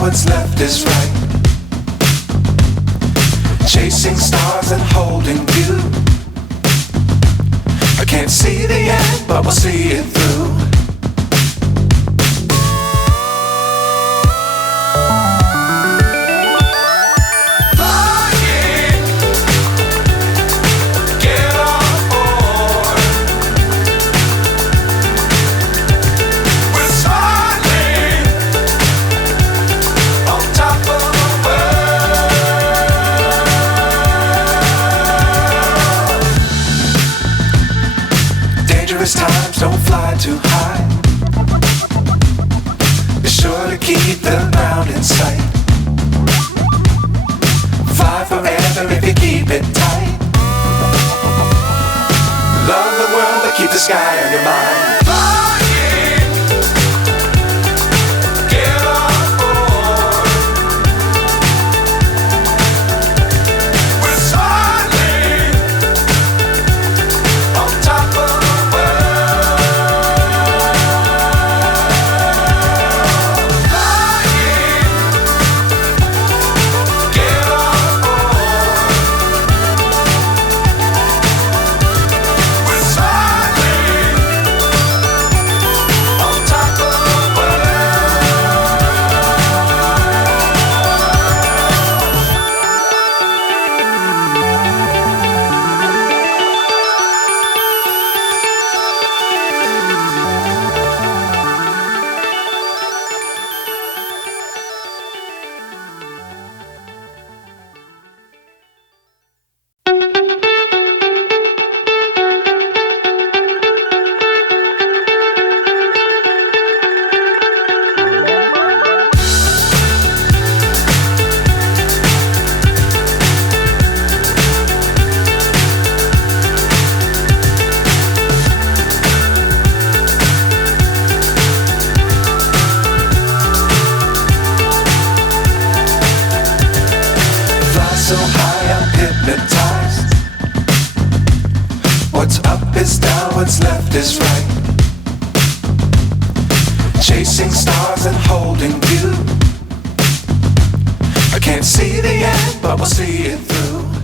what's left is right. Chasing stars and holding you. I can't see the end, but we'll see it through. Times don't fly too high. Be sure to keep the ground in sight. Fly forever if you keep it tight. Love the world but keep the sky on your mind. So high I'm hypnotized. What's up is down, what's left is right. Chasing stars and holding you. I can't see the end, but we'll see it through.